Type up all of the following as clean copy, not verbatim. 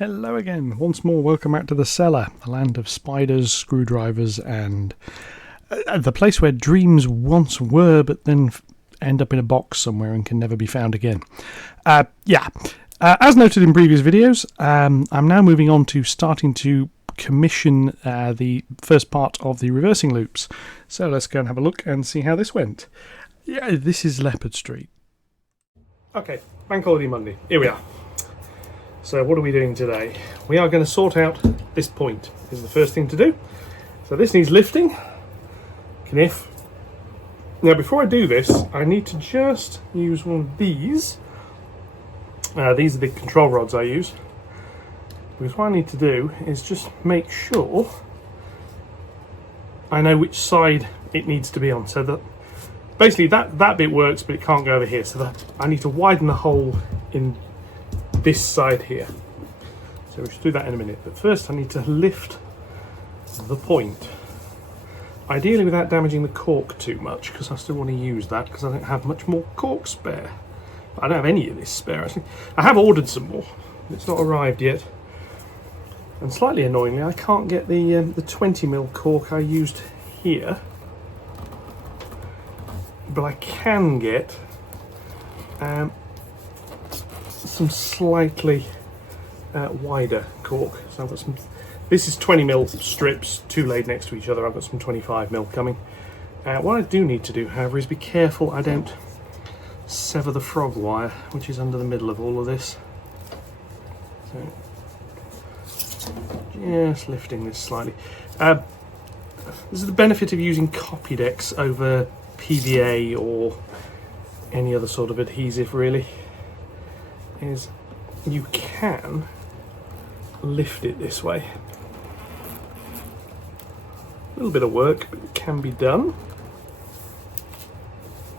Hello again, once more welcome back to the cellar, the land of spiders, screwdrivers and the place where dreams once were but then end up in a box somewhere and can never be found again. As noted in previous videos, I'm now moving on to starting to commission the first part of the reversing loops. So let's go and have a look and see how this went. Yeah, this is Leopard Street. Okay, Bank Holiday Monday, here we are. So what are we doing today? We are going to sort out this point. This is the first thing to do. So this needs lifting. Kniff. Now before I do this, I need to just use one of these. These are the control rods I use. Because what I need to do is just make sure I know which side it needs to be on. So that basically that bit works, but it can't go over here. So that I need to widen the hole in this side here. So we should do that in a minute, but first I need to lift the point, ideally without damaging the cork too much, because I still want to use that because I don't have much more cork spare. I don't have any of this spare actually. I have ordered some more, it's not arrived yet, and slightly annoyingly I can't get the 20mm cork I used here, but I can get some slightly wider cork. So I've got some, this is 20mm strips, two laid next to each other. I've got some 25mm coming. What I do need to do, however, is be careful I don't sever the frog wire, which is under the middle of all of this. So just lifting this slightly. This is the benefit of using Copydex over PVA or any other sort of adhesive, really, is you can lift it this way. A little bit of work, but it can be done.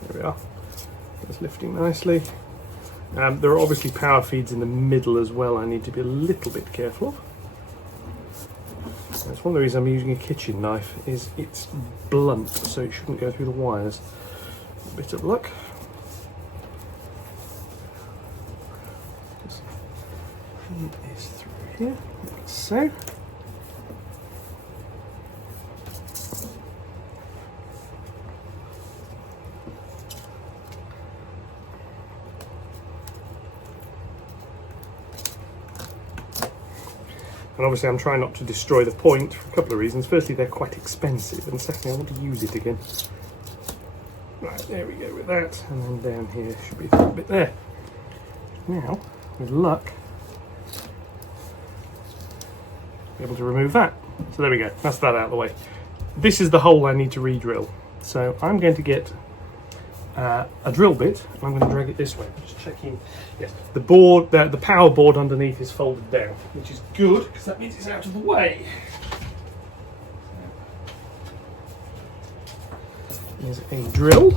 There we are. It's lifting nicely. There are obviously power feeds in the middle as well. I need to be a little bit careful of. That's one of the reasons I'm using a kitchen knife, is it's blunt, so it shouldn't go through the wires. A bit of luck. Feed this through here, like so. And obviously I'm trying not to destroy the point for a couple of reasons. Firstly, they're quite expensive, and secondly, I want to use it again. Right, there we go with that, and then down here should be a bit there. Now, with luck, be able to remove that. So there we go, that's that out of the way. This is the hole I need to re-drill. So I'm going to get a drill bit, and I'm going to drag it this way. Just checking. Yes, the board, the power board underneath is folded down, which is good because that means it's out of the way. Here's a drill.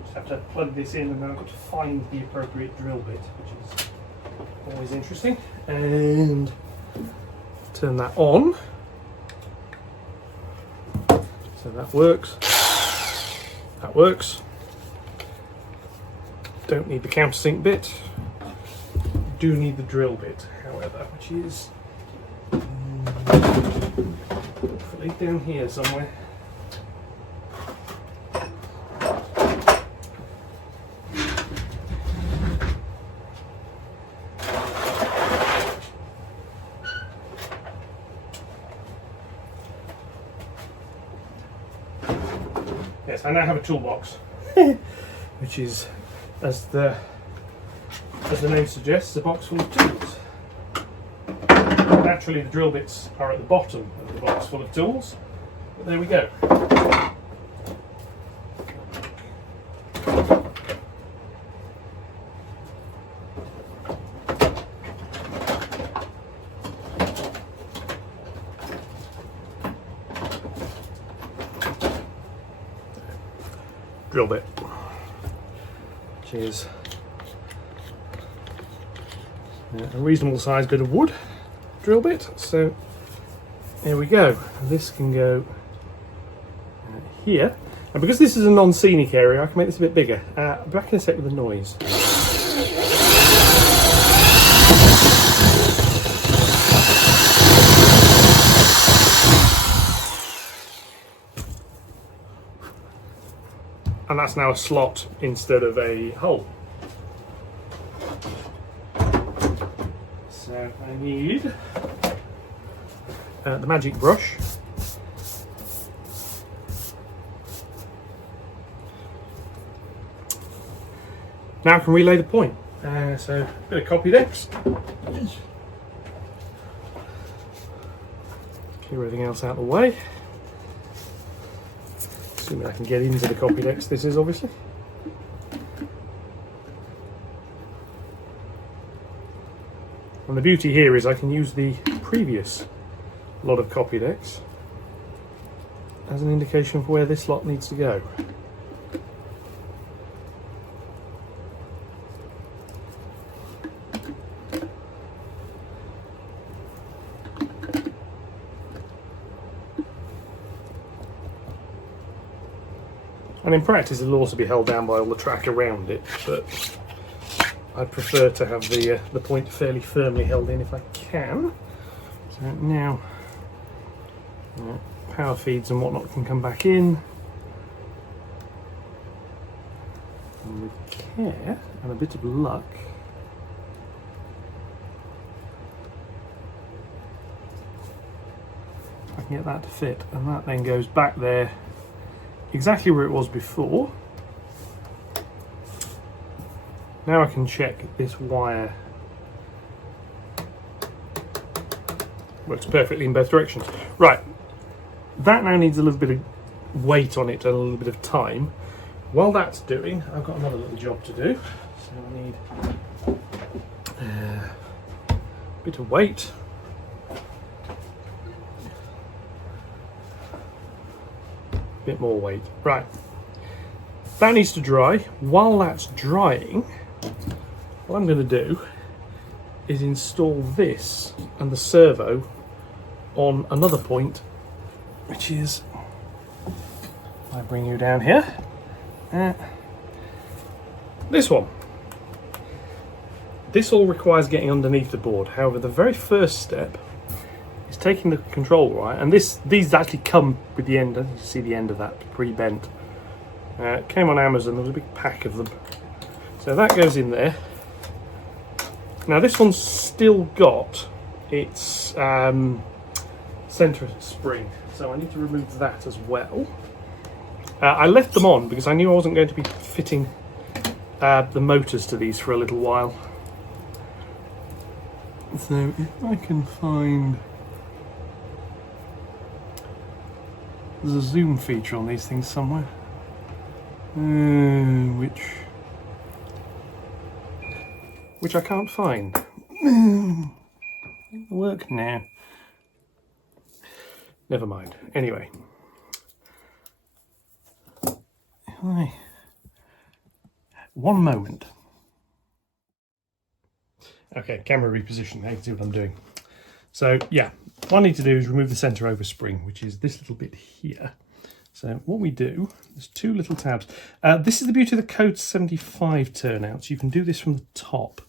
Just have to plug this in, and then I've got to find the appropriate drill bit, which is always interesting. And turn that on. So that works. That works. Don't need the countersink bit. Do need the drill bit, however, which is hopefully down here somewhere. Yes, I now have a toolbox, which is, as the name suggests, a box full of tools. Naturally, the drill bits are at the bottom of the box full of tools, but there we go. Drill bit, which is a reasonable sized bit of wood drill bit. So there we go. This can go here. And because this is a non-scenic area, I can make this a bit bigger. I'll be back in a sec with the noise. And that's now a slot instead of a hole. So I need the magic brush. Now I can relay the point. So a bit of copy decks. Clear everything else out of the way. Assuming I can get into the copy decks, this is obviously. And the beauty here is I can use the previous lot of copy decks as an indication of where this lot needs to go. And in practice it'll also be held down by all the track around it, but I prefer to have the point fairly firmly held in if I can. So now power feeds and whatnot can come back in. And with care and a bit of luck, I can get that to fit, and that then goes back there exactly where it was before. Now I can check this wire works perfectly in both directions. Right, that now needs a little bit of weight on it and a little bit of time. While that's doing, I've got another little job to do. So I need a bit of weight. Bit more weight. Right, that needs to dry. While that's drying, what I'm going to do is install this and the servo on another point, which is, I bring you down here, this one. This all requires getting underneath the board. However, the very first step is taking the control wire, and these actually come with the end. You see the end of that pre-bent. It came on Amazon. There was a big pack of them. So that goes in there. Now this one's still got its centre spring, so I need to remove that as well. I left them on because I knew I wasn't going to be fitting the motors to these for a little while. So if I can find, there's a zoom feature on these things somewhere, which I can't find. Work now. Never mind. Anyway, one moment. Okay, camera reposition. Now you can see what I'm doing. So yeah, what I need to do is remove the centre over spring, which is this little bit here. So what we do, there's two little tabs. This is the beauty of the code 75 turnouts. You can do this from the top.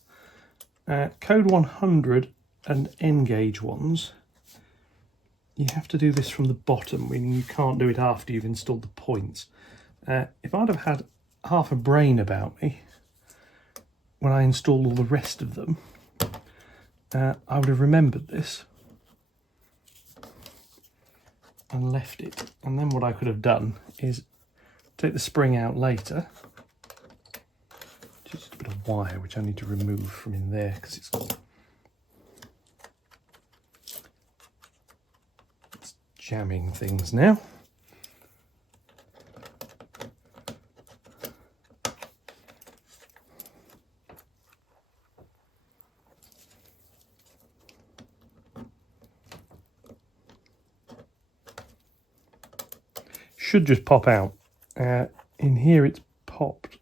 Code 100 and N-gauge ones, you have to do this from the bottom, meaning you can't do it after you've installed the points. If I'd have had half a brain about me when I installed all the rest of them, I would have remembered this and left it. And then what I could have done is take the spring out later. Just a bit of wire which I need to remove from in there because it's jamming things now. Should just pop out. In here it's popped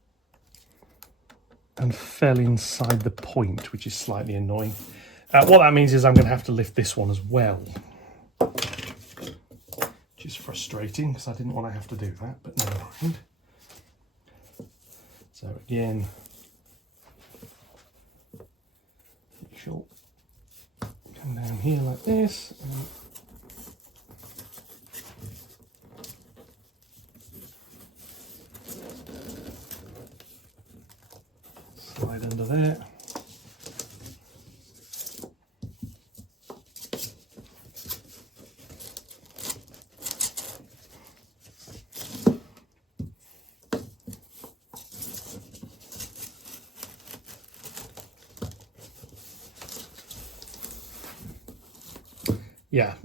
and fell inside the point, which is slightly annoying. What that means is I'm going to have to lift this one as well, which is frustrating because I didn't want to have to do that, but no. mind. So again, it shall come down here like this. And slide under there. Yeah,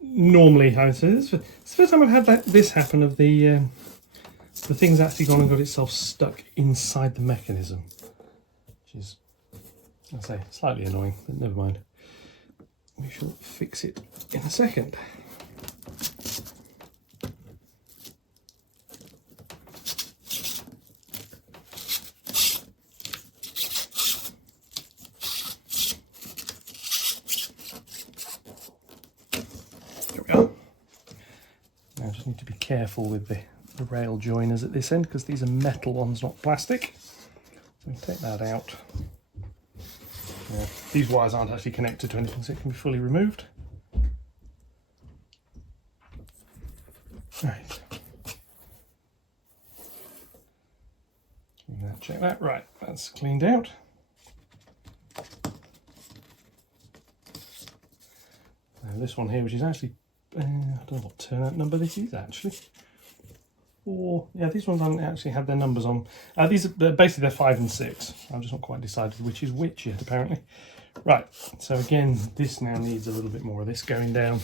normally I would say it's the first time I've had this happen of the thing's actually gone and got itself stuck inside the mechanism, which is, I'll say, slightly annoying, but never mind. We shall fix it in a second. There we are. Now I just need to be careful with the rail joiners at this end because these are metal ones, not plastic. So we take that out. These wires aren't actually connected to anything, so it can be fully removed. Right. Check that. Right, that's cleaned out. Now this one here, which is actually, I don't know what turnout number this is actually. Yeah, these ones haven't actually had their numbers on. These are basically they're 5 and 6. I've just not quite decided which is which yet, apparently. Right, so again, this now needs a little bit more of this going down.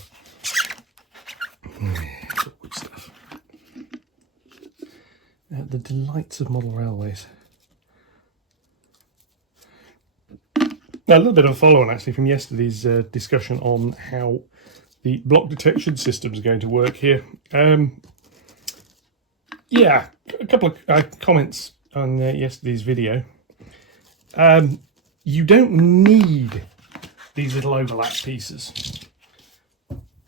Good stuff. The delights of model railways. Now, a little bit of a follow-on actually from yesterday's discussion on how the block detection systems are going to work here. Yeah, a couple of comments on yesterday's video. You don't need these little overlap pieces.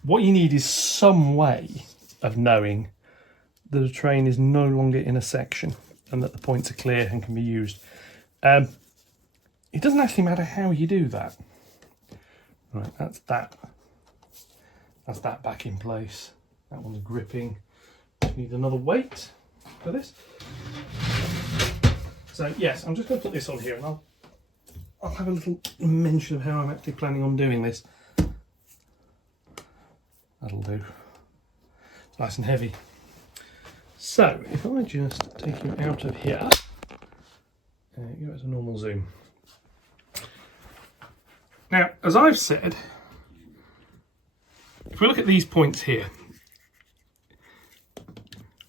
What you need is some way of knowing that a train is no longer in a section and that the points are clear and can be used. It doesn't actually matter how you do that. Right, that's that. That's that back in place. That one's gripping. Need another weight for this. So yes, I'm just going to put this on here and I'll have a little mention of how I'm actually planning on doing this. That'll do. It's nice and heavy. So if I just take him out of here, there you go, it's a normal zoom. Now, as I've said, if we look at these points here,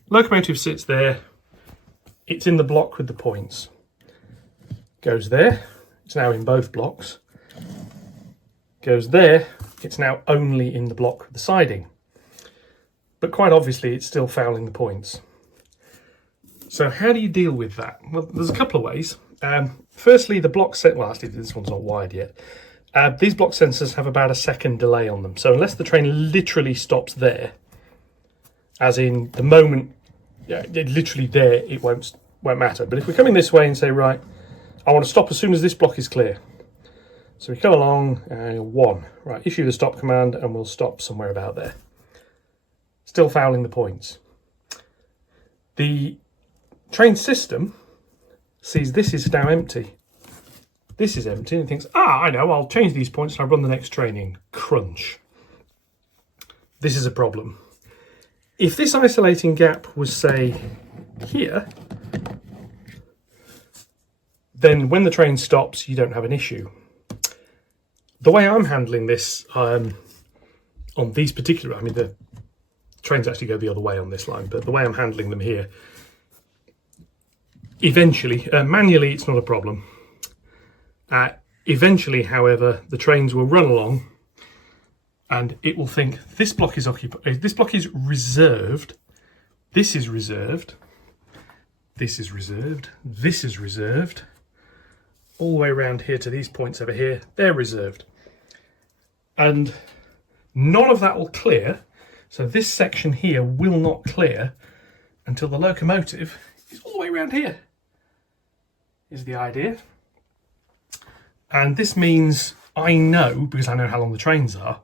locomotive sits there, it's in the block with the points. Goes there, it's now in both blocks. Goes there, it's now only in the block with the siding. But quite obviously it's still fouling the points. So how do you deal with that? Well, there's a couple of ways. Firstly, the block set, well actually this one's not wired yet. These block sensors have about a second delay on them. So unless the train literally stops there, as in the moment, yeah, literally there, it won't matter. But if we're coming this way and say, right, I want to stop as soon as this block is clear. So we come along, 1, right, issue the stop command and we'll stop somewhere about there. Still fouling the points. The train system sees this is now empty. This is empty and thinks, I know, I'll change these points and I'll run the next train in. Crunch. This is a problem. If this isolating gap was, say, here, then when the train stops, you don't have an issue. The way I'm handling this on these particular, I mean, the trains actually go the other way on this line, but the way I'm handling them here, eventually, manually, it's not a problem. Eventually, however, the trains will run along and it will think this block is occupied, this block is reserved, this is reserved, this is reserved, this is reserved, all the way around here to these points over here, they're reserved. And none of that will clear, so this section here will not clear until the locomotive is all the way around here, is the idea. And this means I know, because I know how long the trains are,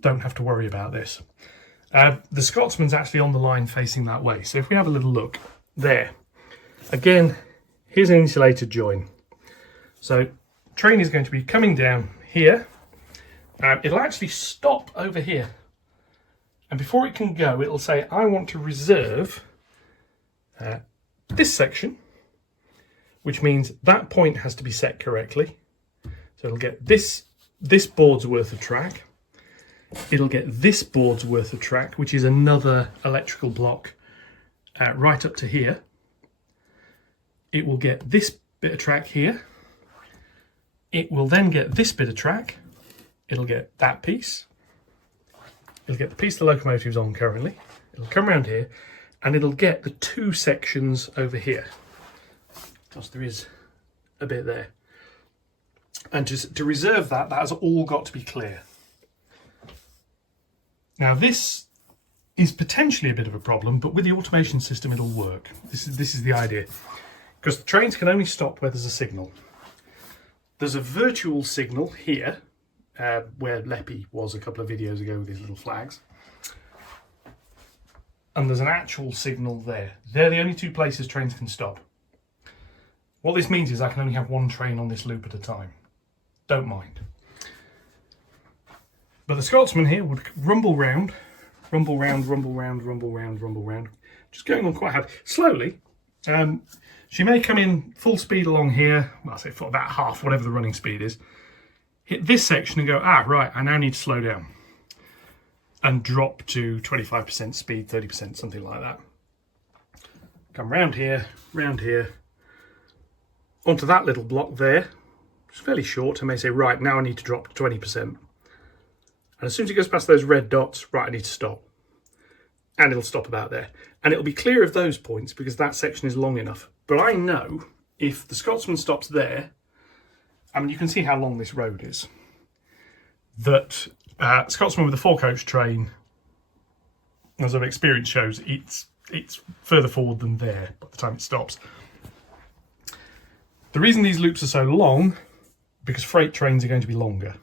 don't have to worry about this. The Scotsman's actually on the line facing that way. So if we have a little look there, again, here's an insulated join. So train is going to be coming down here. It'll actually stop over here. And before it can go, it'll say, I want to reserve this section, which means that point has to be set correctly. So it'll get this board's worth of track. It'll get this board's worth of track, which is another electrical block right up to here. It will get this bit of track here. It will then get this bit of track. It'll get that piece. It'll get the piece the locomotive's on currently. It'll come around here and it'll get the two sections over here. Because there is a bit there. And to reserve that has all got to be clear. Now this is potentially a bit of a problem, but with the automation system it'll work. This is the idea. Because the trains can only stop where there's a signal. There's a virtual signal here, where Leppy was a couple of videos ago with his little flags. And there's an actual signal there. They're the only two places trains can stop. What this means is I can only have one train on this loop at a time. Don't mind. But the Scotsman here would rumble round, rumble round, rumble round, rumble round, rumble round. Just going on quite hard. Slowly. She may come in full speed along here. Well, I'll say for about half, whatever the running speed is. Hit this section and go, right, I now need to slow down. And drop to 25% speed, 30%, something like that. Come round here, onto that little block there. It's fairly short. I may say, right, now I need to drop to 20%. And as soon as it goes past those red dots, right, I need to stop. And it'll stop about there. And it'll be clear of those points because that section is long enough. But I know if the Scotsman stops there, I mean, you can see how long this road is, that Scotsman with a 4-coach train, as I've experience shows, it's further forward than there by the time it stops. The reason these loops are so long, because freight trains are going to be longer.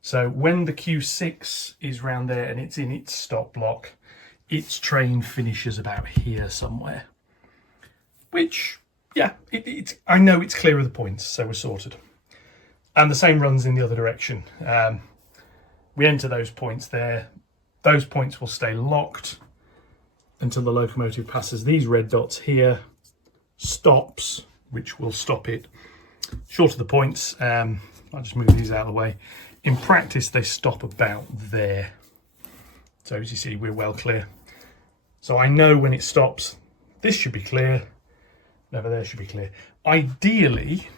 So when the Q6 is round there and it's in its stop block, its train finishes about here somewhere. Which, yeah, I know it's clear of the points, so we're sorted. And the same runs in the other direction. We enter those points there. Those points will stay locked until the locomotive passes these red dots here, stops, which will stop it short of the points. I'll just move these out of the way. In practice, they stop about there. So as you see, we're well clear. So I know when it stops, this should be clear. Over there should be clear. Ideally,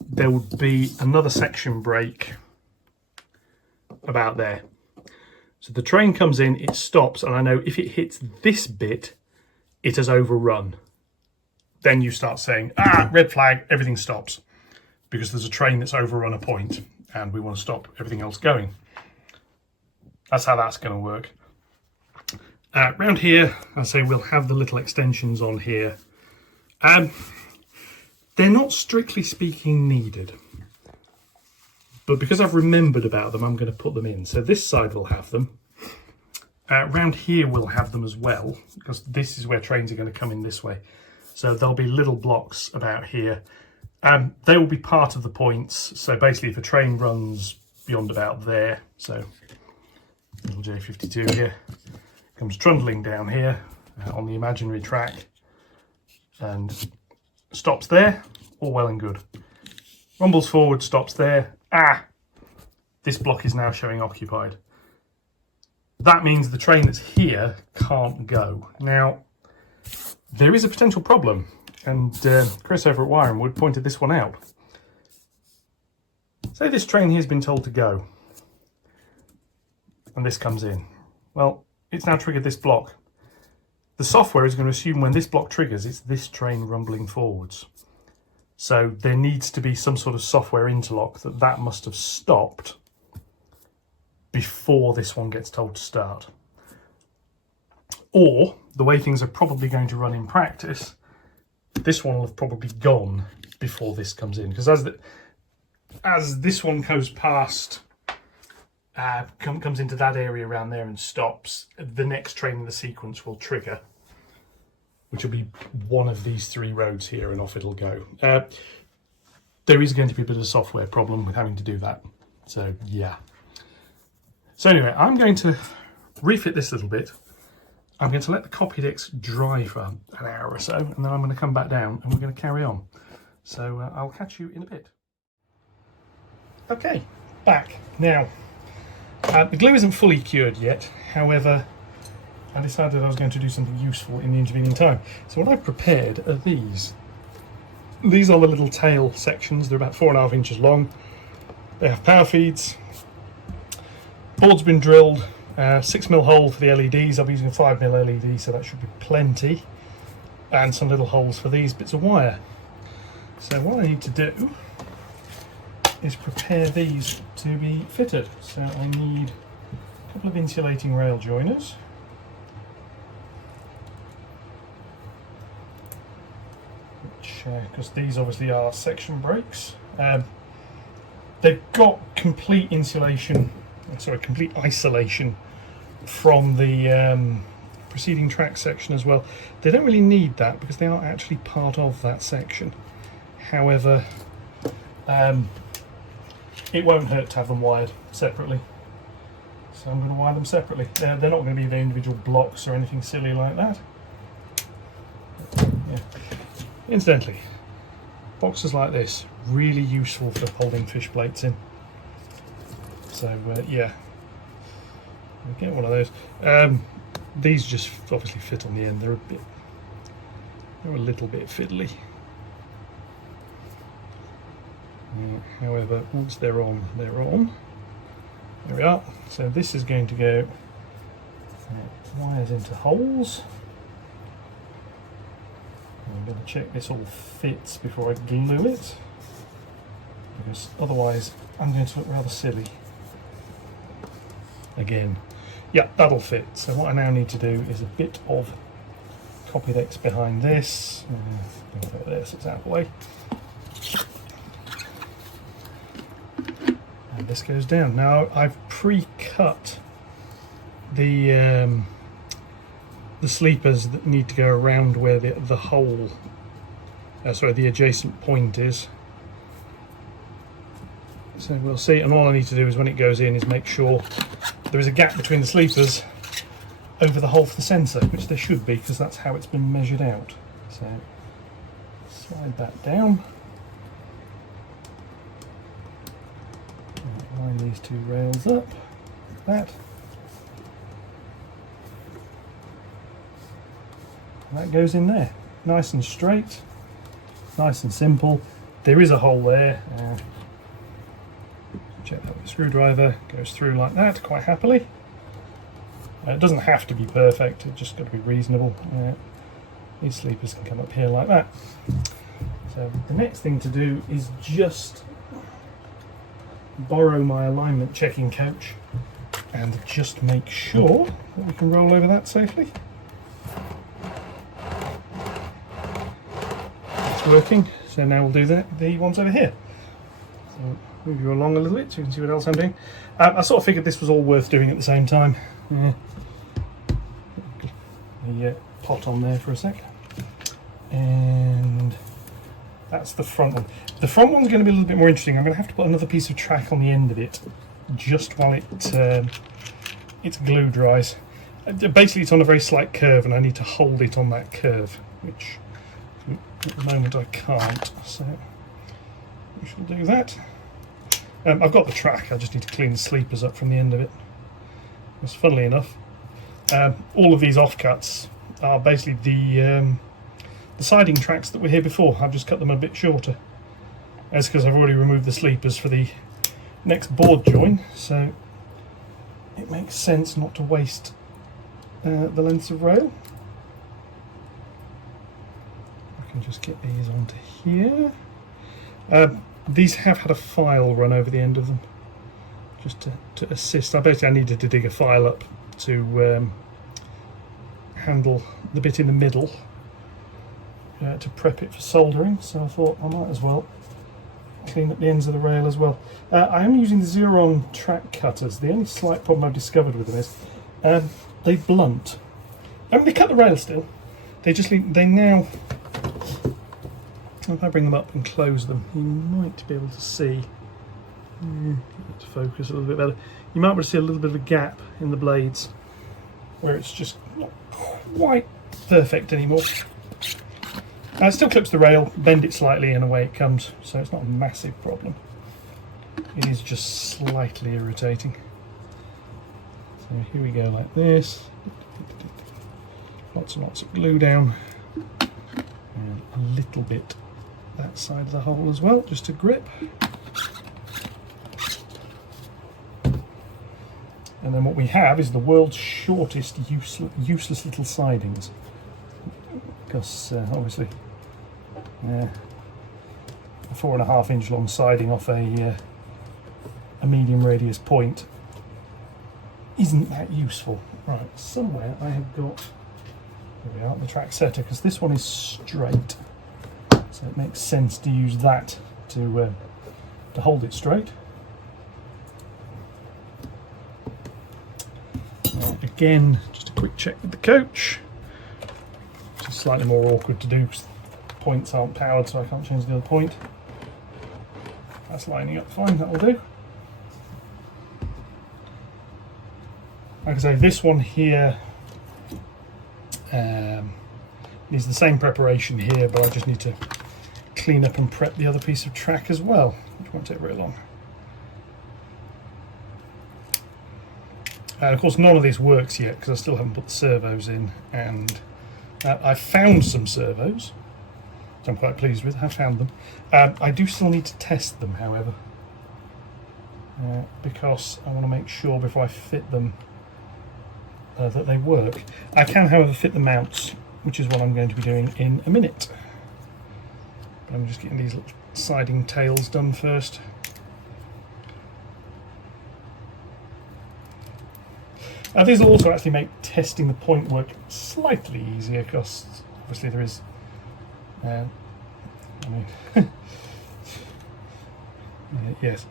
there would be another section break about there. So the train comes in, it stops, and I know if it hits this bit, it has overrun. Then you start saying, red flag, everything stops. Because there's a train that's overrun a point, and we want to stop everything else going. That's how that's going to work. Round here, I say we'll have the little extensions on here. They're not strictly speaking needed. But because I've remembered about them, I'm going to put them in. So this side will have them. Round here we'll have them as well, because this is where trains are going to come in this way. So there'll be little blocks about here. They will be part of the points. So basically if a train runs beyond about there, so little J52 here, comes trundling down here on the imaginary track and stops there, all well and good. Rumbles forward, stops there. This block is now showing occupied. That means the train that's here can't go. Now, there is a potential problem, and Chris over at Wirenwood pointed this one out. Say this train here has been told to go, and this comes in. Well, it's now triggered this block. The software is going to assume when this block triggers, it's this train rumbling forwards. So there needs to be some sort of software interlock that must have stopped before this one gets told to start. Or, the way things are probably going to run in practice, this one will have probably gone before this comes in. Because as this one goes past, comes into that area around there and stops, the next train in the sequence will trigger, which will be one of these 3 roads here, and off it'll go. There is going to be a bit of a software problem with having to do that. So, yeah. So anyway, I'm going to refit this a little bit. I'm going to let the copy decks dry for an hour or so, and then I'm going to come back down and we're going to carry on. So I'll catch you in a bit. Okay, back. Now, the glue isn't fully cured yet. However, I decided I was going to do something useful in the intervening time. So what I've prepared are these. These are the little tail sections. They're about 4.5 inches long. They have power feeds. Board's been drilled. 6mm hole for the LEDs. I'll be using a 5mm LED, so that should be plenty. And some little holes for these bits of wire. So what I need to do is prepare these to be fitted. So I need a couple of insulating rail joiners. Because these obviously are section breaks. They've got complete insulation, complete isolation from the preceding track section as well. They don't really need that because they are actually part of that section. However, it won't hurt to have them wired separately. So I'm going to wire them separately. They're not going to be the individual blocks or anything silly like that. Yeah. Incidentally, boxes like this, really useful for holding fish plates in. So yeah, I'll get one of those. These just obviously fit on the end. They're a little bit fiddly. However, once they're on, they're on. There we are. So this is going to go wires into holes. I'm going to check this all fits before I glue it, because otherwise I'm going to look rather silly. Again, yeah, that'll fit. So what I now need to do is a bit of copy decks behind this. This is out of the way. And this goes down. Now I've pre-cut the sleepers that need to go around where the hole, the adjacent point is. So we'll see, and all I need to do is when it goes in is make sure there is a gap between the sleepers over the hole for the sensor, which there should be because that's how it's been measured out. So slide that down. Line these 2 rails up, like that. That goes in there, nice and straight, nice and simple. There is a hole there. Check that with a screwdriver. Goes through like that quite happily. It doesn't have to be perfect. It's just got to be reasonable. These sleepers can come up here like that. So the next thing to do is just borrow my alignment checking coach and just make sure that we can roll over that safely. Working, so now we'll do the ones over here. So move you along a little bit so you can see what else I'm doing. I sort of figured this was all worth doing at the same time. The pot on there for a sec, and that's the front one. The front one's going to be a little bit more interesting. I'm going to have to put another piece of track on the end of it just while its glue dries. Basically, it's on a very slight curve, and I need to hold it on that curve, which at the moment I can't, so we shall do that. I've got the track, I just need to clean the sleepers up from the end of it. Because funnily enough, all of these offcuts are basically the siding tracks that were here before. I've just cut them a bit shorter. That's because I've already removed the sleepers for the next board join, so it makes sense not to waste the lengths of rail. Just get these onto here. These have had a file run over the end of them just to assist. I needed to dig a file up to handle the bit in the middle to prep it for soldering, so I thought I might as well clean up the ends of the rail as well. I am using the Xeron track cutters. The only slight problem I've discovered with them is they blunt. I mean, they cut the rail still. They now, if I bring them up and close them, you might be able to see, get to focus a little bit better, you might be able to see a little bit of a gap in the blades where it's just not quite perfect anymore. It still clips the rail, bend it slightly and away it comes, so it's not a massive problem. It is just slightly irritating. So here we go, like this. Lots and lots of glue down, and a little bit that side of the hole as well, just to grip. And then what we have is the world's shortest useless little sidings, because obviously a 4.5 inch long siding off a medium radius point isn't that useful. Right, somewhere I have got, here we are, the track setter, because this one is straight, so it makes sense to use that to hold it straight. Again, just a quick check with the coach. It's slightly more awkward to do because the points aren't powered, so I can't change the other point. That's lining up fine, that'll do. Like I say, this one here is the same preparation here, but I just need to clean up and prep the other piece of track as well, which won't take very long. And of course none of this works yet because I still haven't put the servos in, and I found some servos, which I'm quite pleased with. I found them. I do still need to test them, however, because I want to make sure before I fit them that they work. I can, however, fit the mounts, which is what I'm going to be doing in a minute. But I'm just getting these little siding tails done first. These will also actually make testing the point work slightly easier, because obviously there is, yes,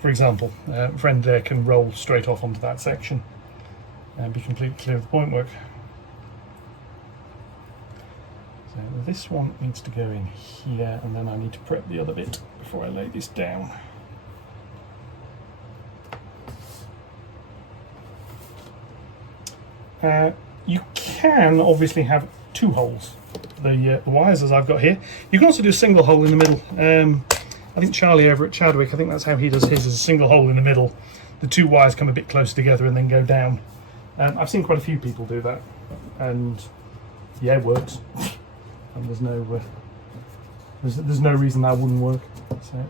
for example, a friend there can roll straight off onto that section and be completely clear of the point work. So this one needs to go in here, and then I need to prep the other bit before I lay this down. You can obviously have two holes, the wires as I've got here. You can also do a single hole in the middle. I think Charlie over at Chadwick, I think that's how he does his, is a single hole in the middle. The two wires come a bit closer together and then go down. I've seen quite a few people do that, and yeah, it works. And there's no reason that wouldn't work. So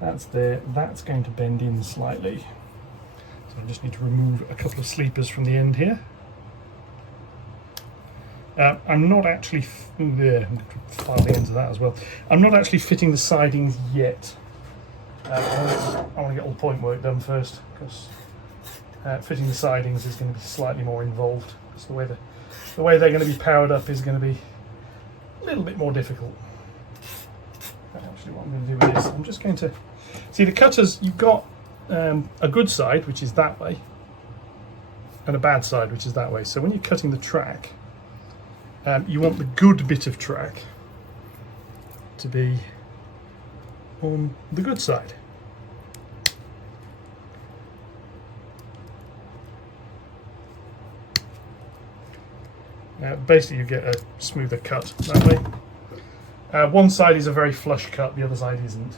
that's there. That's going to bend in slightly. So I just need to remove a couple of sleepers from the end here. I'm not actually, I'm going to file the ends of that as well. I'm not actually fitting the sidings yet. I want to get all the point work done first, because fitting the sidings is going to be slightly more involved, because the way they're going to be powered up is going to be a little bit more difficult. Actually, what I'm going to do with this, I'm just going to see the cutters. You've got a good side, which is that way, and a bad side, which is that way. So when you're cutting the track, you want the good bit of track to be on the good side. Basically you get a smoother cut that way. One side is a very flush cut, the other side isn't.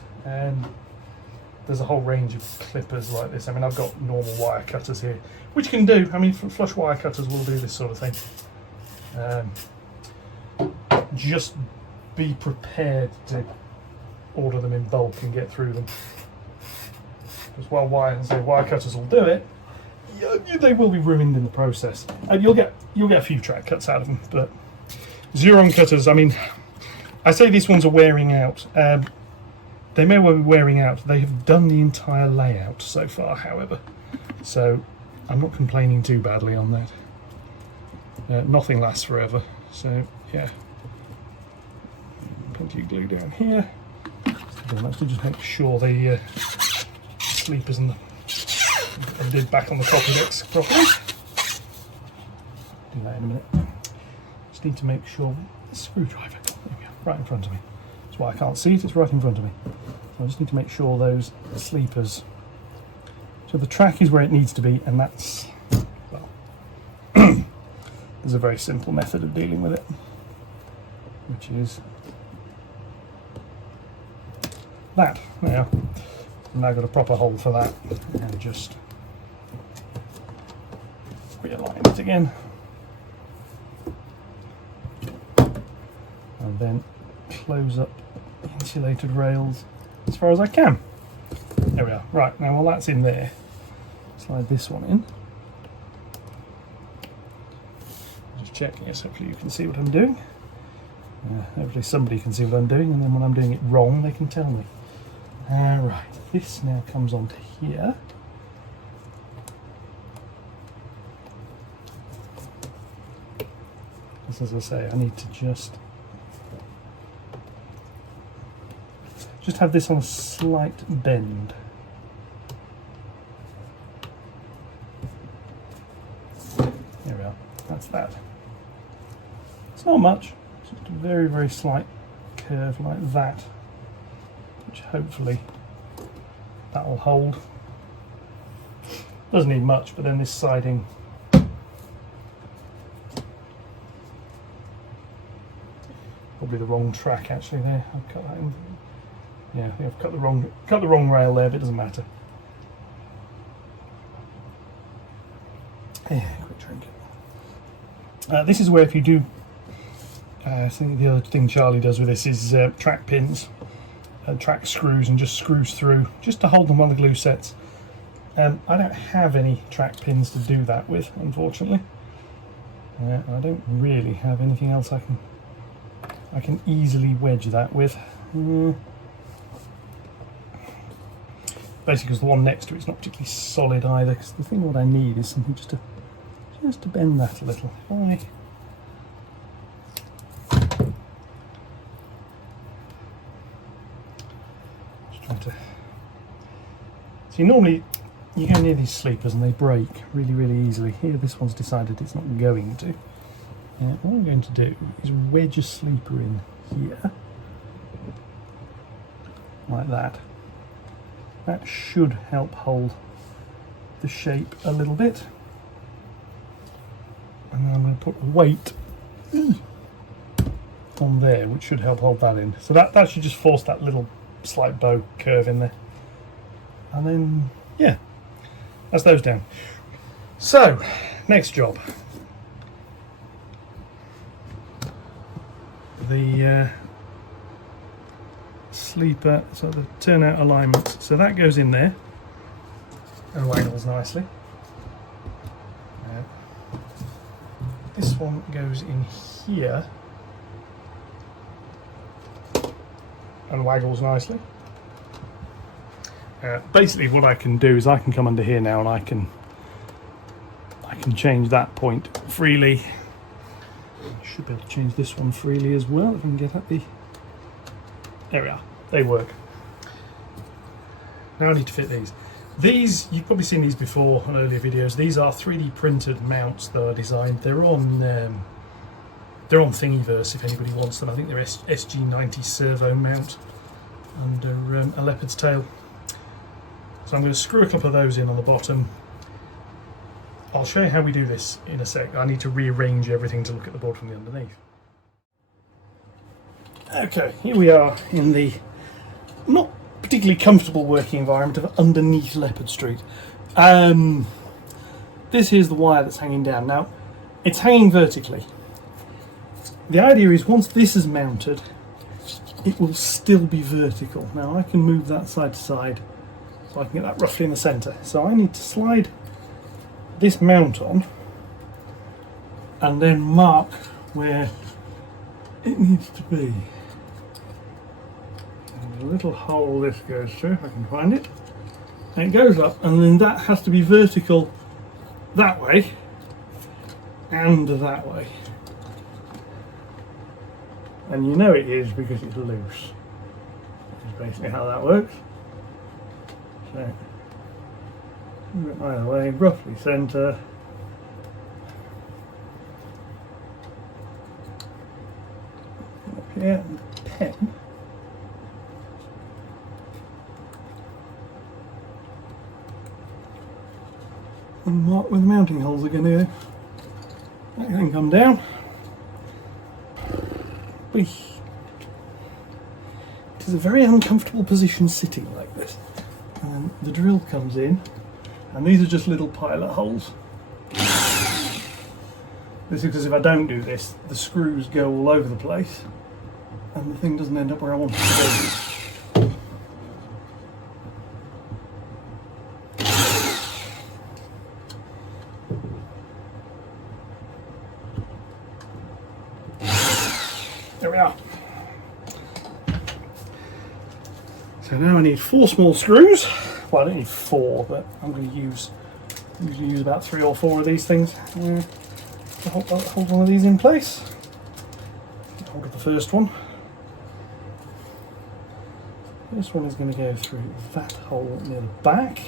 There's a whole range of clippers like this. I mean, I've got normal wire cutters here, which can do, I mean, flush wire cutters will do this sort of thing. Just be prepared to order them in bulk and get through them. Because while wire cutters will do it, they will be ruined in the process. You'll get a few track cuts out of them, but Xeron cutters, I mean, I say these ones are wearing out. They may well be wearing out. They have done the entire layout so far, however, so I'm not complaining too badly on that. Nothing lasts forever, so yeah. Plenty of glue down here. Again, that's to just make sure the sleepers and the lid back on the copy decks properly. Do that in a minute. Just need to make sure the screwdriver, there we go, right in front of me. That's why I can't see it, it's right in front of me. So I just need to make sure those sleepers, so the track is where it needs to be, and that's, well, there's a very simple method of dealing with it, which is that. Now, I've now got a proper hole for that, and just realign it again, and then close up the insulated rails as far as I can. There we are. Right, now while that's in there, slide this one in. Just checking, yes, hopefully you can see what I'm doing. Hopefully somebody can see what I'm doing, and then when I'm doing it wrong they can tell me. Right, this now comes onto here. As I say, I need to just have this on a slight bend. There we are, that's that. It's not much, it's just a very, very slight curve like that, which hopefully that will hold. Doesn't need much, but then this siding, probably the wrong track actually there. I've cut that in. Yeah, I think I've cut the wrong rail there, but it doesn't matter. Yeah, quick trinket. This is where if you do, I think the other thing Charlie does with this is track pins and track screws, and just screws through just to hold them on the glue sets. I don't have any track pins to do that with, unfortunately. I don't really have anything else I can easily wedge that with. Basically, because the one next to it's not particularly solid either. Because the thing what I need is something just to bend that a little. Just trying to. See, normally you go near these sleepers and they break really, really easily. Here, this one's decided it's not going to. What I'm going to do is wedge a sleeper in here, like that. That should help hold the shape a little bit. And then I'm going to put a weight on there, which should help hold that in. So that should just force that little slight bow curve in there. And then, yeah, that's those down. So, next job. The sleeper, so the turnout alignments, so that goes in there and waggles nicely. This one goes in here and waggles nicely. Basically what I can do is I can come under here now and I can change that point freely. Should be able to change this one freely as well if I can get at the. There we are, they work. Now I need to fit these. These, you've probably seen these before on earlier videos. These are 3D printed mounts that I designed. They're on Thingiverse if anybody wants them. I think they're SG90 servo mount under a leopard's tail. So I'm going to screw a couple of those in on the bottom. I'll show you how we do this in a sec. I need to rearrange everything to look at the board from the underneath. Okay, here we are in the not particularly comfortable working environment of underneath Leopard Street. This is the wire that's hanging down. Now, it's hanging vertically. The idea is once this is mounted, it will still be vertical. Now I can move that side to side so I can get that roughly in the centre. So I need to slide this mount on and then mark where it needs to be. And a little hole this goes through, if I can find it. And it goes up, and then that has to be vertical that way and that way. And you know it is because it's loose. That's basically how that works. So, either way, roughly centre. Up here, and the pen. And mark where the mounting holes are going to go. That can come down. It is a very uncomfortable position sitting like this. And the drill comes in, and these are just little pilot holes. This is because if I don't do this, the screws go all over the place, and the thing doesn't end up where I want it to go. There we are. So now I need 4 small screws. Well, I don't need 4, but I'm going to usually use about 3 or 4 of these things to hold one of these in place. Hold the first one. This one is going to go through that hole near the back.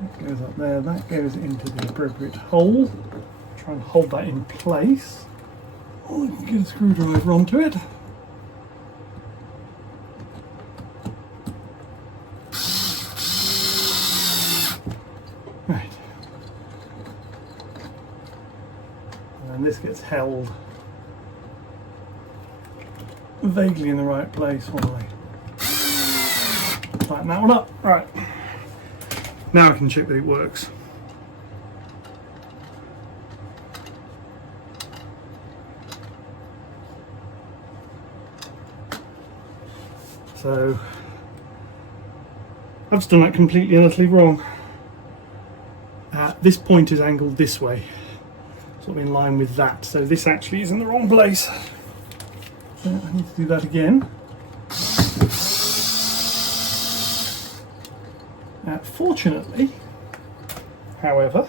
That goes up there, that goes into the appropriate hole. Try and hold that in place. Oh, I can get a screwdriver onto it. Right. And then this gets held vaguely in the right place while I tighten that one up. Right. Now I can check that it works. So I've just done that completely and utterly wrong. This point is angled this way, sort of in line with that. So this actually is in the wrong place. So I need to do that again. Fortunately, however,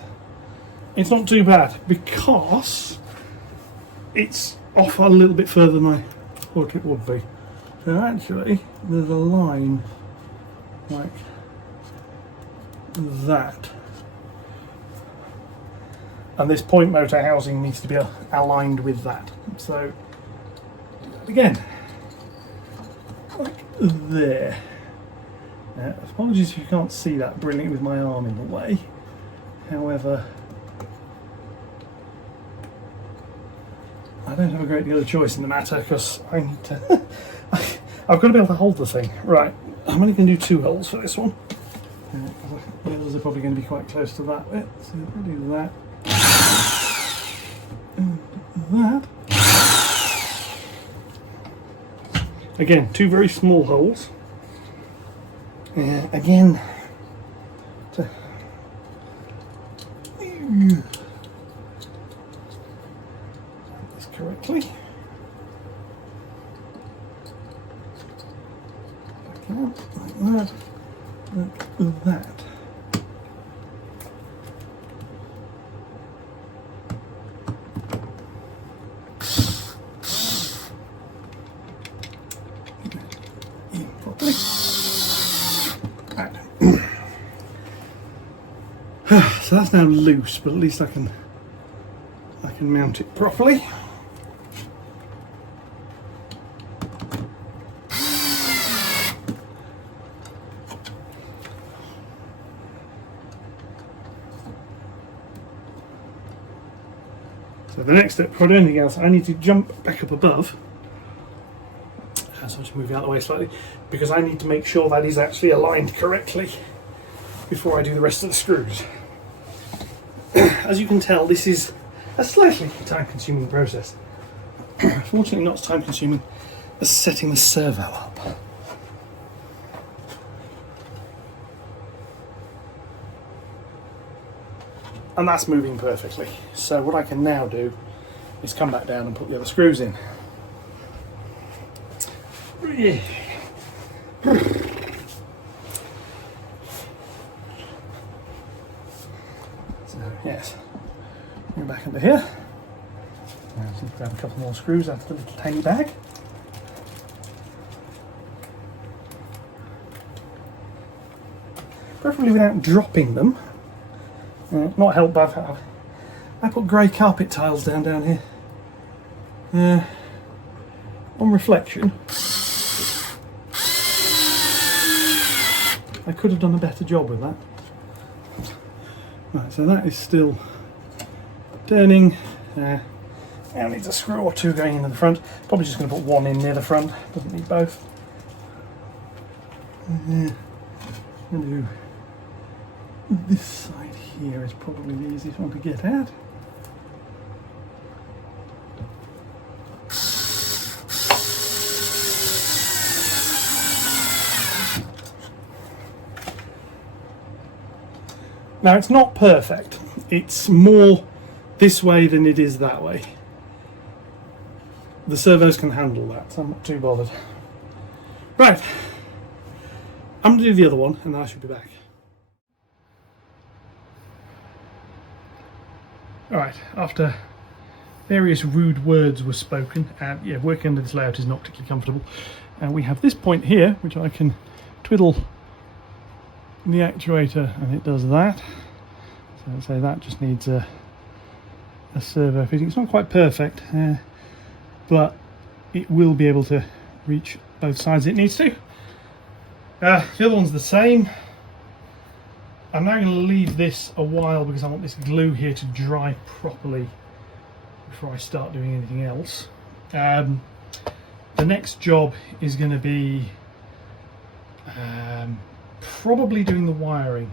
it's not too bad because it's off a little bit further than I thought it would be. So actually, there's a line like that. And this point motor housing needs to be aligned with that. So, again, like there. Apologies if you can't see that brilliantly with my arm in the way. However, I don't have a great deal of choice in the matter because I need to. I've got to be able to hold the thing. Right, I'm only going to do 2 holes for this one. The others are probably going to be quite close to that bit. So I'll do that. And that. Again, 2 very small holes. Again, to this correctly. Like that. So that's now loose, but at least I can mount it properly. So the next step, before I do anything else, I need to jump back up above. So I'll just move out of the way slightly, because I need to make sure that is actually aligned correctly before I do the rest of the screws. As you can tell, this is a slightly time-consuming process. Fortunately not as time-consuming as setting the servo up. And that's moving perfectly. So what I can now do is come back down and put the other screws in. back under here. Now let's grab a couple more screws out of the little tiny bag. Preferably without dropping them. Not helped by I put grey carpet tiles down here. On reflection, I could have done a better job with that. Right, so that is still turning. Now needs a screw or two going into the front. Probably just going to put one in near the front. Doesn't need both. This side here is probably the easiest one to get at. Now it's not perfect, it's more this way than it is that way. The servos can handle that, so I'm not too bothered. Right, I'm going to do the other one and then I should be back. Alright, after various rude words were spoken, yeah, working under this layout is not particularly comfortable. And we have this point here, which I can twiddle the actuator and it does that. So I'd say that just needs a servo fitting. It's not quite perfect, but it will be able to reach both sides it needs to. The other one's the same. I'm now going to leave this a while because I want this glue here to dry properly before I start doing anything else. The next job is going to be probably doing the wiring,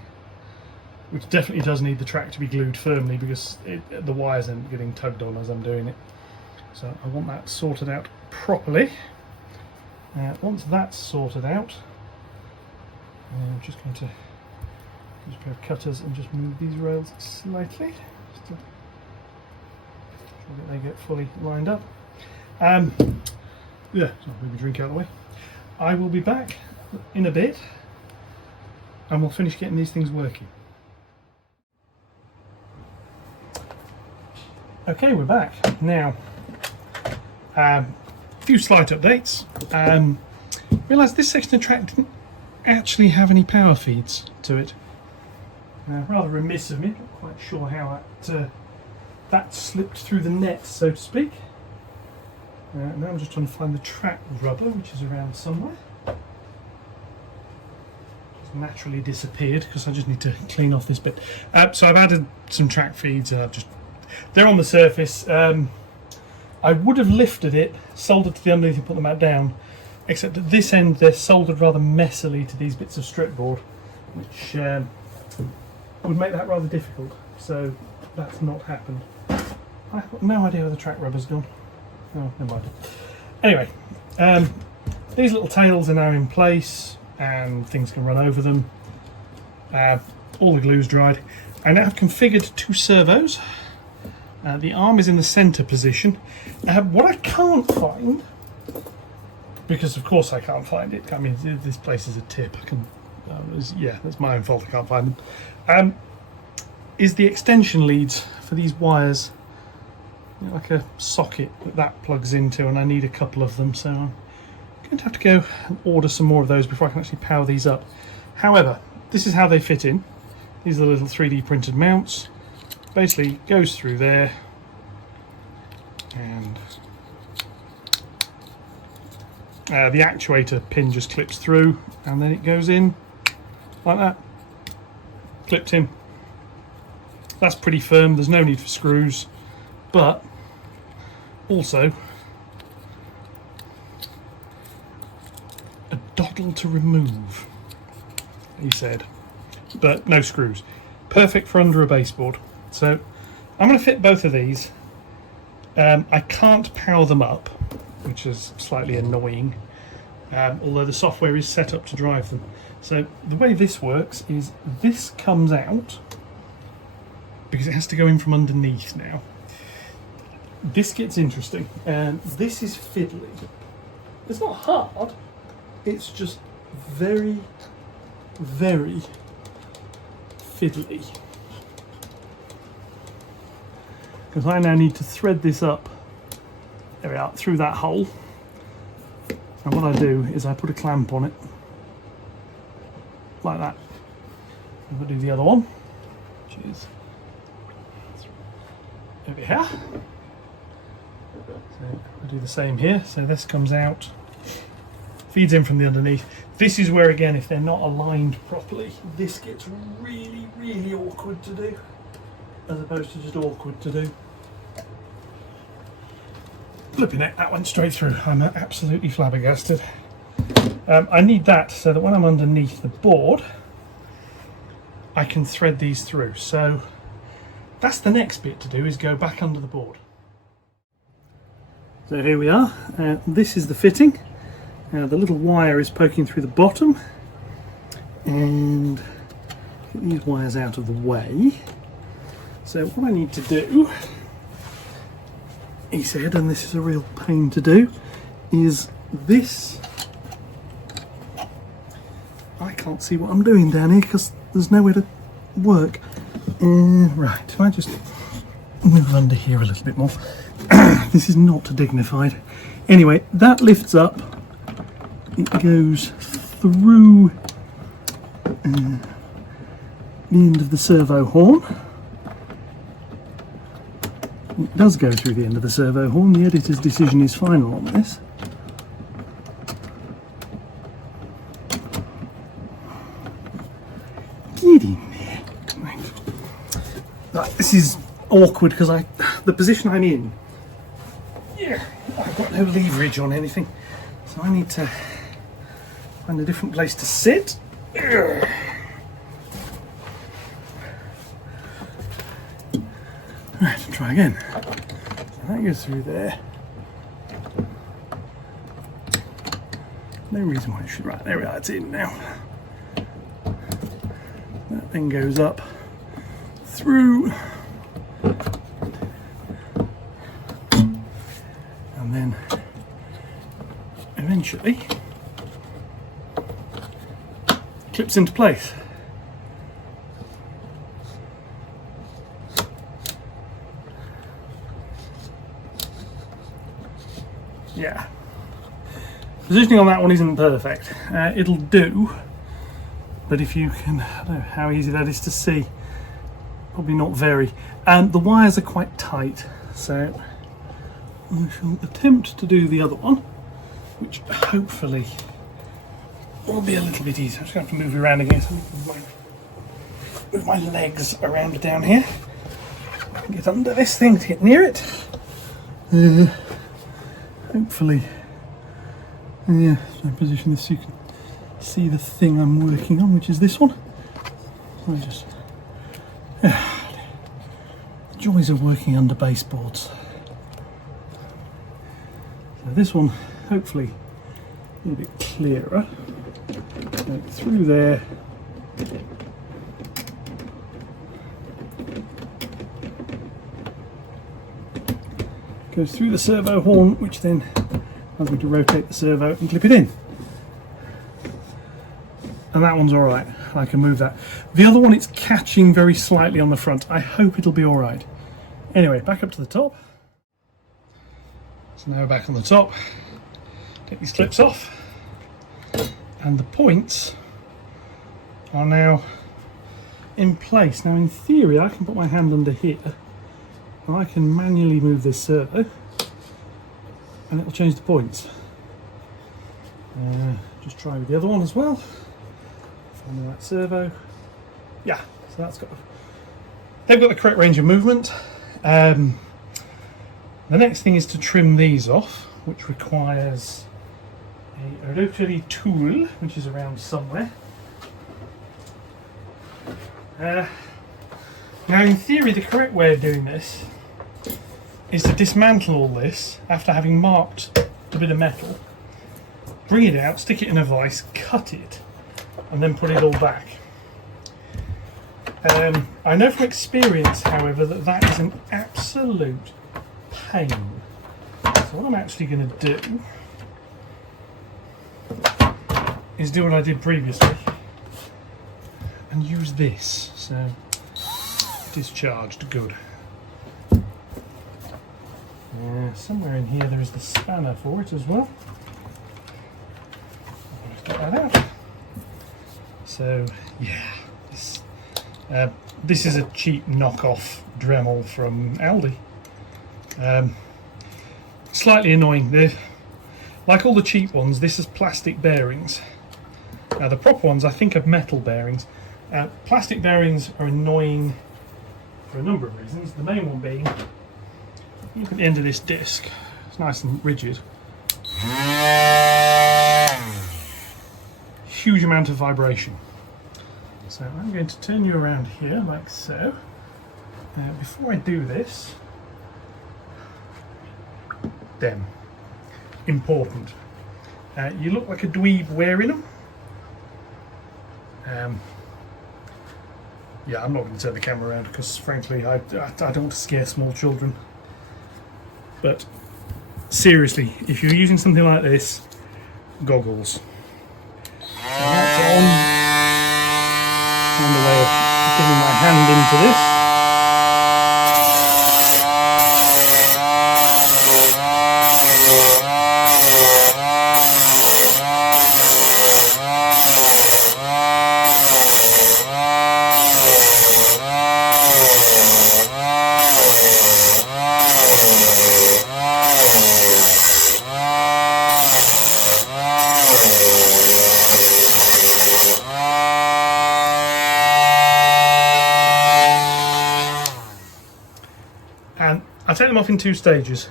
which definitely does need the track to be glued firmly because the wires aren't getting tugged on as I'm doing it. So I want that sorted out properly. Once that's sorted out, I'm just going to use a pair of cutters and just move these rails slightly just to ensure that they get fully lined up. Yeah, so move the drink out of the way. I will be back in a bit and we'll finish getting these things working. Okay, we're back. Now, a few slight updates. Realised this section of track didn't actually have any power feeds to it. Rather remiss of me, not quite sure how that slipped through the net, so to speak. Now I'm just trying to find the track rubber, which is around somewhere. It's naturally disappeared because I just need to clean off this bit. So I've added some track feeds. They're on the surface. I would have lifted it, soldered to the underneath and put them back down, except at this end they're soldered rather messily to these bits of strip board, which would make that rather difficult. So that's not happened. I've got no idea where the track rubber's gone. Oh, never mind. Anyway, these little tails are now in place and things can run over them. All the glue's dried. I now have configured two servos. The arm is in the centre position. What I can't find, because of course I can't find it, I mean this place is a tip, yeah, that's my own fault I can't find them, is the extension leads for these wires. Like a socket that plugs into, and I need a couple of them, so I'm going to have to go and order some more of those before I can actually power these up. However, this is how they fit in. These are the little 3D printed mounts. Basically goes through there and the actuator pin just clips through and then it goes in like that, clipped in. That's pretty firm, there's no need for screws, but also a doddle to remove, he said, but no screws. Perfect for under a baseboard. So I'm going to fit both of these. I can't power them up, which is slightly annoying, although the software is set up to drive them. So the way this works is this comes out because it has to go in from underneath now. This gets interesting, and this is fiddling. It's not hard, it's just very, very fiddly. because I now need to thread this up, there we are, through that hole. And what I do is I put a clamp on it, like that. I'm going to do the other one, which is over here. So I do the same here. So this comes out, feeds in from the underneath. This is where, again, if they're not aligned properly, this gets really, really awkward to do, as opposed to just awkward to do. Flipping it, that went straight through. I'm absolutely flabbergasted. I need that so that when I'm underneath the board, I can thread these through. So that's the next bit to do, is go back under the board. So here we are. This is the fitting. The little wire is poking through the bottom, and get these wires out of the way. So what I need to do, he said, and this is a real pain to do, is this. I can't see what I'm doing down here because there's nowhere to work. Right, if I just move under here a little bit more. This is not dignified. Anyway, that lifts up. It goes through the end of the servo horn. It does go through the end of the servo horn. The editor's decision is final on this. Get in there. Right, this is awkward because the position I'm in, yeah, I've got no leverage on anything, so I need to find a different place to sit. Right, try again. So that goes through there. No reason why it should. Right, there we are, it's in now. That then goes up through, and then eventually clips into place. Yeah, positioning on that one isn't perfect. It'll do, but if you can, I don't know how easy that is to see, probably not very. And the wires are quite tight, so I shall attempt to do the other one, which hopefully will be a little bit easier. I'm just going to have to move around again, so move my legs around down here. I can get under this thing to get near it. Hopefully, yeah, so I position this so you can see the thing I'm working on, which is this one. So I just, the joys of working under baseboards. So this one, hopefully, a little bit clearer. So through there. Goes through the servo horn, which then allows me to rotate the servo and clip it in. And that one's alright, I can move that. The other one, it's catching very slightly on the front. I hope it'll be alright. Anyway, back up to the top. So now we're back on the top. Take these clips off. And the points are now in place. Now in theory I can put my hand under here and I can manually move this servo and it will change the points. Just try with the other one as well. Find that servo. Yeah, so that's got, they've got the correct range of movement. The next thing is to trim these off, which requires a rotary tool, which is around somewhere. Now in theory the correct way of doing this is to dismantle all this after having marked a bit of metal, bring it out, stick it in a vise, cut it, and then put it all back. I know from experience, however, that that is an absolute pain. So what I'm actually going to do is do what I did previously and use this. So discharged, good. Somewhere in here there is the spanner for it as well. I'll get that out. So yeah, this is a cheap knockoff Dremel from Aldi. Slightly annoying. Like all the cheap ones, this is plastic bearings. The proper ones I think are metal bearings. Plastic bearings are annoying for a number of reasons. The main one being, look at the end of this disc. It's nice and rigid. Huge amount of vibration. So I'm going to turn you around here like so. Before I do this, important. You look like a dweeb wearing them. Yeah, I'm not going to turn the camera around because frankly I don't want to scare small children. But seriously, if you're using something like this, goggles. And that's on the way of getting my hand into this. And I take them off in two stages.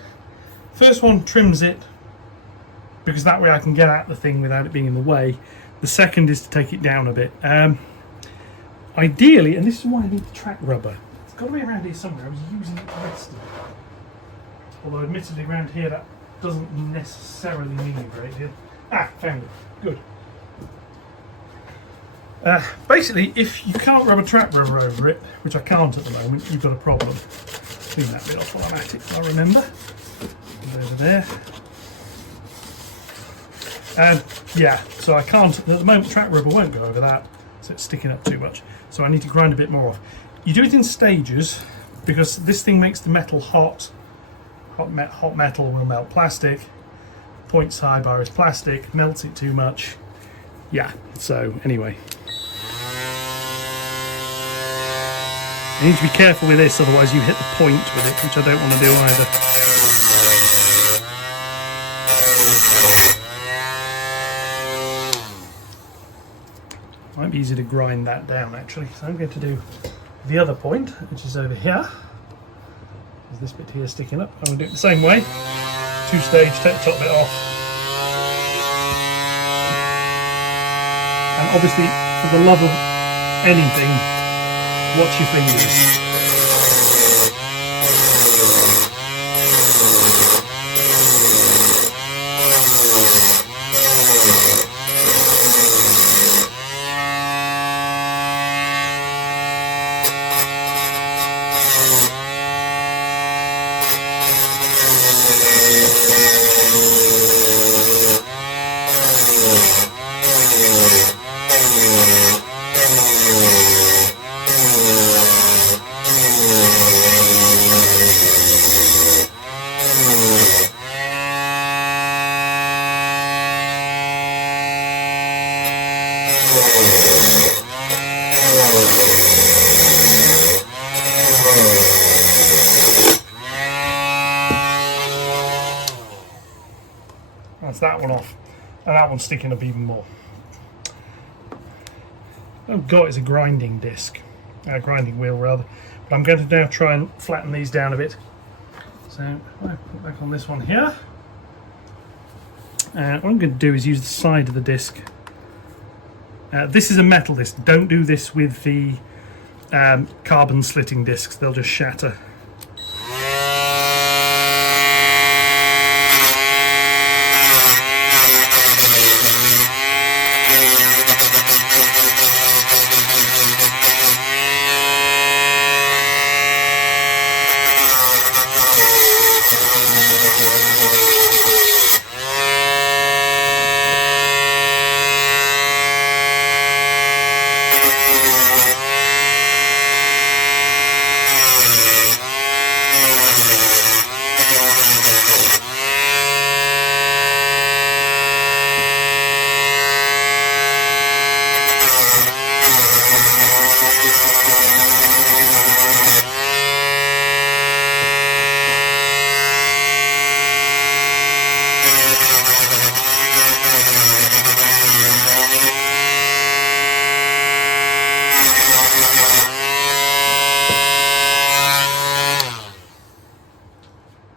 First one trims it because that way I can get at the thing without it being in the way. The second is to take it down a bit. Ideally, and this is why I need the track rubber. It's got to be around here somewhere. I was using it yesterday. Although admittedly around here that doesn't necessarily mean a great deal. Found it. Good. Basically, if you can't rub a track rubber over it, which I can't at the moment, you've got a problem. Clean that bit off while I'm at it, I remember. Over there. And yeah, so I can't, at the moment track rubber won't go over that, so it's sticking up too much. So I need to grind a bit more off. You do it in stages, because this thing makes the metal hot. Hot metal will melt plastic. Point high bar is plastic, melts it too much. Yeah, so anyway. You need to be careful with this, otherwise you hit the point with it, which I don't want to do either. Might be easy to grind that down actually. So I'm going to do the other point, which is over here. There's this bit here sticking up. I'm going to do it the same way. Two stage, take the top bit off. And obviously, for the love of anything, watch your fingers. That's that one off, and that one's sticking up even more. What I've got is a grinding disc, a grinding wheel rather, but I'm going to now try and flatten these down a bit. So I put back on this one here. What I'm going to do is use the side of the disc. This is a metal disc. Don't do this with the carbon slitting discs, they'll just shatter.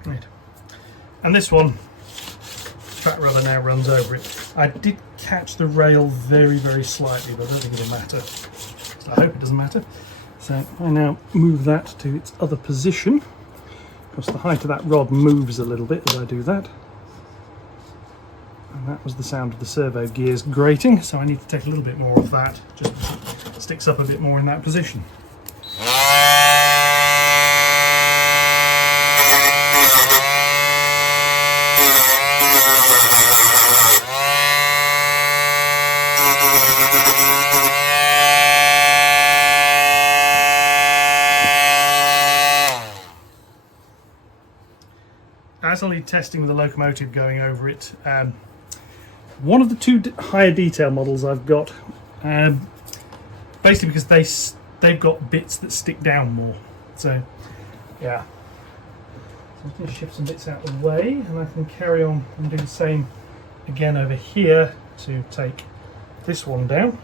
Right. And this one, track rubber now runs over it. I did catch the rail very, very slightly, but I don't think it'll matter. So I hope it doesn't matter. So I now move that to its other position. Of course, the height of that rod moves a little bit as I do that. And that was the sound of the servo gears grating, so I need to take a little bit more of that, just so it sticks up a bit more in that position. As I need testing with the locomotive going over it, one of the two higher detail models I've got, basically because they've got bits that stick down more. So, yeah. So I'm going to shift some bits out of the way, and I can carry on and do the same again over here to take this one down.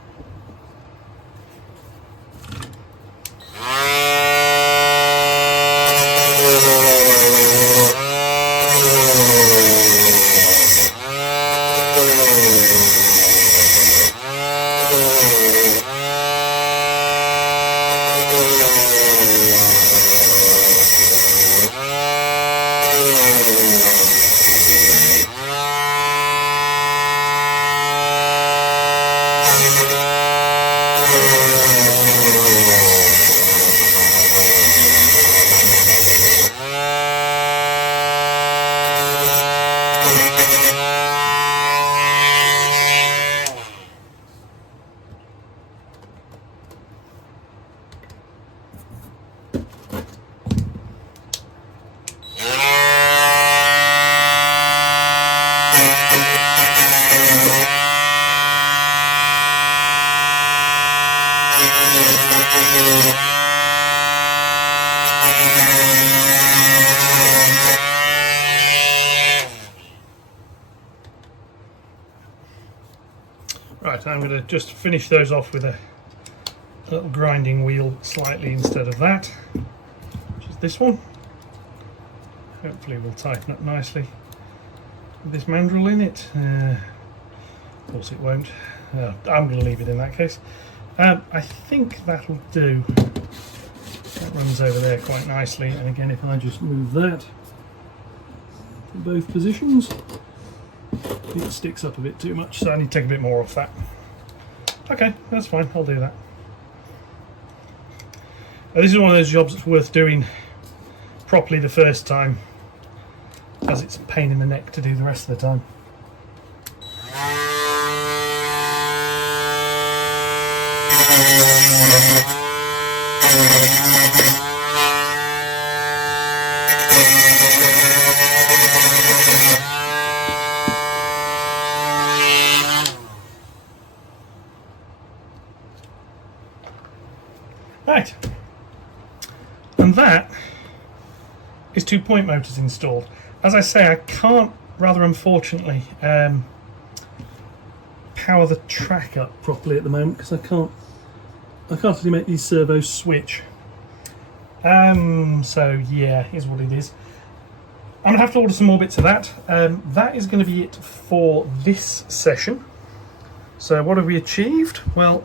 Right, I'm going to just finish those off with a little grinding wheel slightly instead of that, which is this one. Hopefully we'll tighten up nicely with this mandrel in it. Of course it won't. I'm going to leave it in that case. I think that'll do. That runs over there quite nicely, and again if I just move that to both positions, it sticks up a bit too much, so I need to take a bit more off that. Okay, that's fine, I'll do that. This is one of those jobs that's worth doing properly the first time, as it's a pain in the neck to do the rest of the time. Right, and that is 2 point motors installed. As I say, I can't, rather unfortunately, power the track up properly at the moment because I can't really make these servos switch. So yeah, here's what it is. I'm gonna have to order some more bits of that. That is going to be it for this session. So what have we achieved? Well,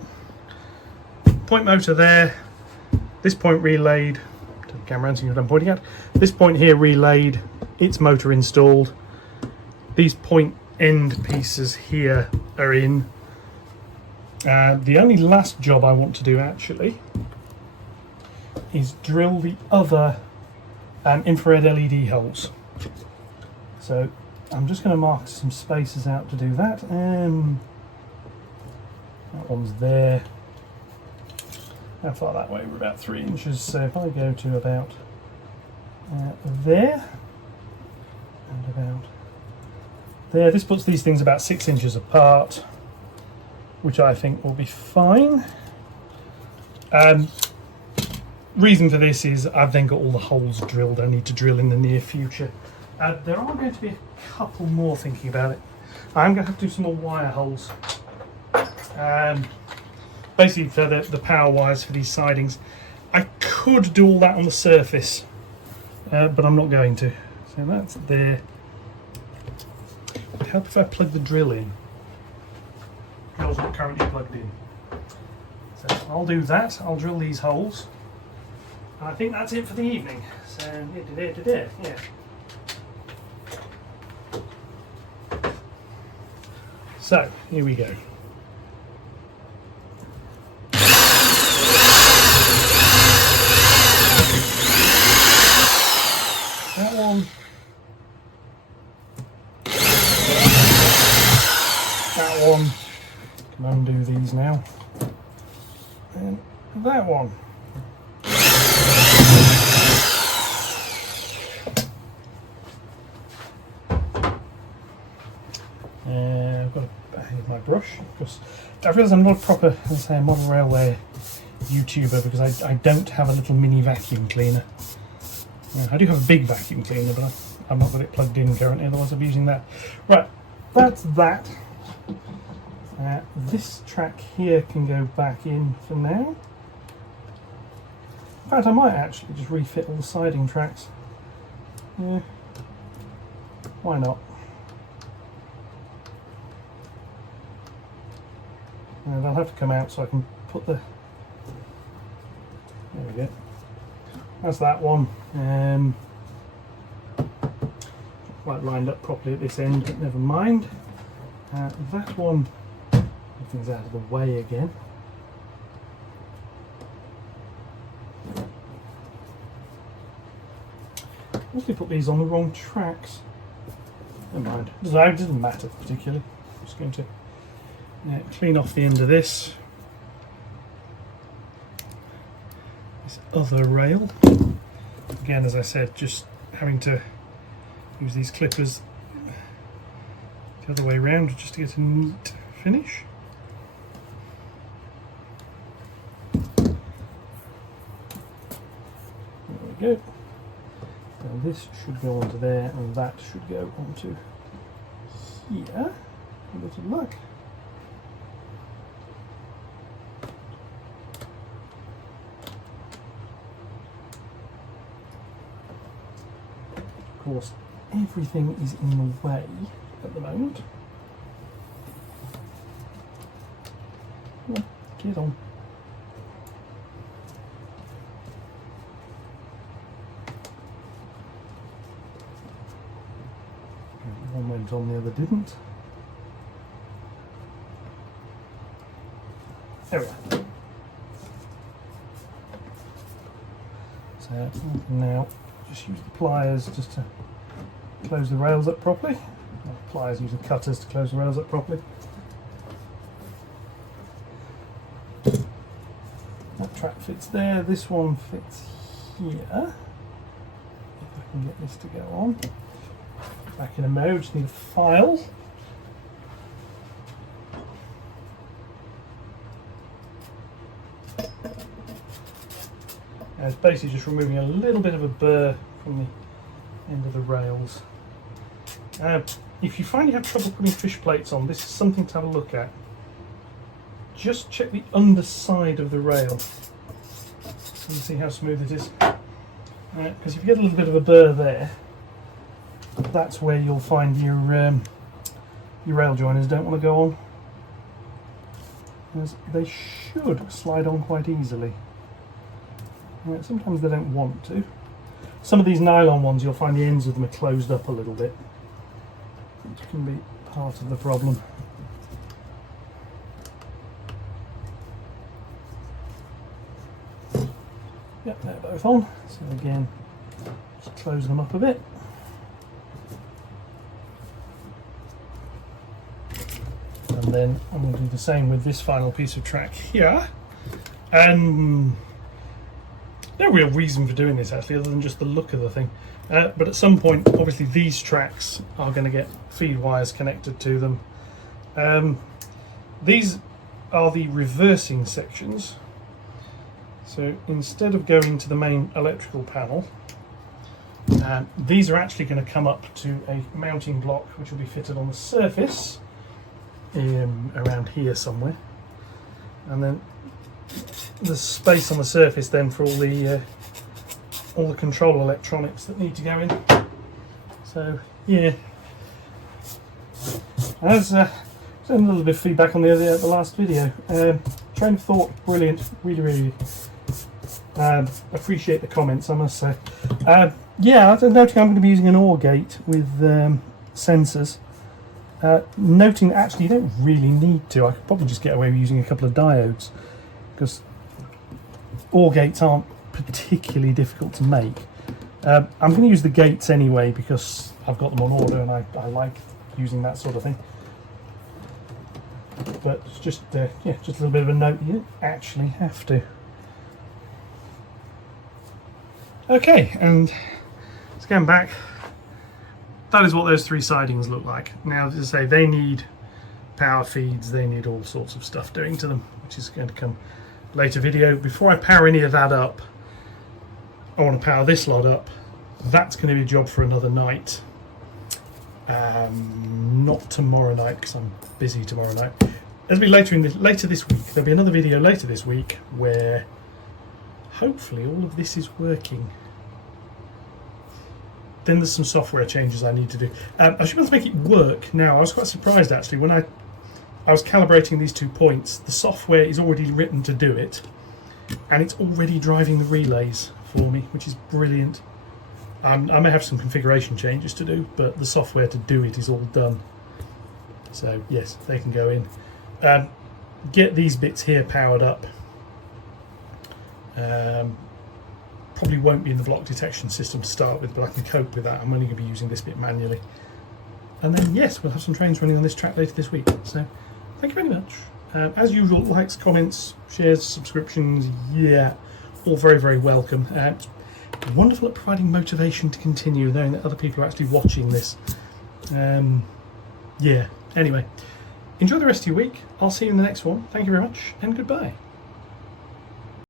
point motor there. This point relayed to the camera, and I'm pointing at. This point here relayed, its motor installed. These point end pieces here are in. The only last job I want to do actually is drill the other infrared LED holes. So I'm just going to mark some spaces out to do that. That one's there. How far that way? We're about 3 inches. So if I go to about there and about there, this puts these things about 6 inches apart, which I think will be fine. Reason for this is I've then got all the holes drilled I need to drill in the near future. There are going to be a couple more thinking about it. I'm going to have to do some more wire holes. Basically for the power wires for these sidings. I could do all that on the surface, but I'm not going to. So that's there. It'd help if I plug the drill in. Drill's not currently plugged in. So I'll do that. I'll drill these holes. And I think that's it for the evening. So yeah. So here we go. That one. That one. Can undo these now. And that one. I've got my brush because I realise I'm not a proper, let's say, model railway YouTuber because I don't have a little mini vacuum cleaner. I do have a big vacuum cleaner, but I've not got it plugged in currently, otherwise I'm using that. Right, that's that. This track here can go back in for now. In fact, I might actually just refit all the siding tracks. Yeah, why not? And they'll have to come out so I can put the... There we go. That's that one. Quite lined up properly at this end, but never mind. That one, everything's out of the way again. I mostly put these on the wrong tracks. Never mind. It doesn't matter particularly. I'm just going to clean off the end of this other rail. Again, as I said, just having to use these clippers the other way around just to get a neat finish. There we go. And this should go onto there, and that should go onto here. A bit of luck. Of course, everything is in the way at the moment. Come on, get on. One went on, the other didn't. There we are. So now just use the pliers just to close the rails up properly. Pliers using cutters to close the rails up properly. That track fits there, this one fits here. If I can get this to go on. Back in a mode, just need a file. And it's basically just removing a little bit of a burr from the end of the rails. If you find you have trouble putting fish plates on, this is something to have a look at. Just check the underside of the rail and see how smooth it is. Because if you get a little bit of a burr there, that's where you'll find your rail joiners don't want to go on. Because they should slide on quite easily. Sometimes they don't want to. Some of these nylon ones, you'll find the ends of them are closed up a little bit, which can be part of the problem. Yep, they're both on. So again, just close them up a bit. And then I'm going to do the same with this final piece of track here. And no real reason for doing this actually, other than just the look of the thing. But at some point, obviously, these tracks are going to get feed wires connected to them. These are the reversing sections. So instead of going to the main electrical panel, these are actually going to come up to a mounting block which will be fitted on the surface around here somewhere. And then there's space on the surface then for all the control electronics that need to go in. So yeah, as a little bit of feedback on the last video. Train of thought, brilliant, really appreciate the comments, I must say. Yeah, I'm noting I'm going to be using an OR gate with sensors. Noting that actually you don't really need to. I could probably just get away with using a couple of diodes because OR gates aren't particularly difficult to make. I'm going to use the gates anyway because I've got them on order and I like using that sort of thing. But it's just yeah, just a little bit of a note, you don't actually have to. Okay, and scan back. That is what those 3 sidings look like. Now, as I say, they need power feeds, they need all sorts of stuff doing to them, which is going to come later video. Before I power any of that up, I want to power this lot up. That's going to be a job for another night. Not tomorrow night because I'm busy tomorrow night. There'll be later this week. There'll be another video later this week where hopefully all of this is working. Then there's some software changes I need to do. I should be able to make it work now. I was quite surprised actually when I was calibrating these 2 points. The software is already written to do it, and it's already driving the relays for me, which is brilliant. I may have some configuration changes to do, but the software to do it is all done. So yes, they can go in. Get these bits here powered up. Probably won't be in the block detection system to start with, but I can cope with that. I'm only going to be using this bit manually. And then yes, we'll have some trains running on this track later this week. So thank you very much. As usual, likes, comments, shares, subscriptions, yeah, all very welcome. It's wonderful at providing motivation to continue, knowing that other people are actually watching this. Yeah, anyway, enjoy the rest of your week. I'll see you in the next one. Thank you very much, and goodbye.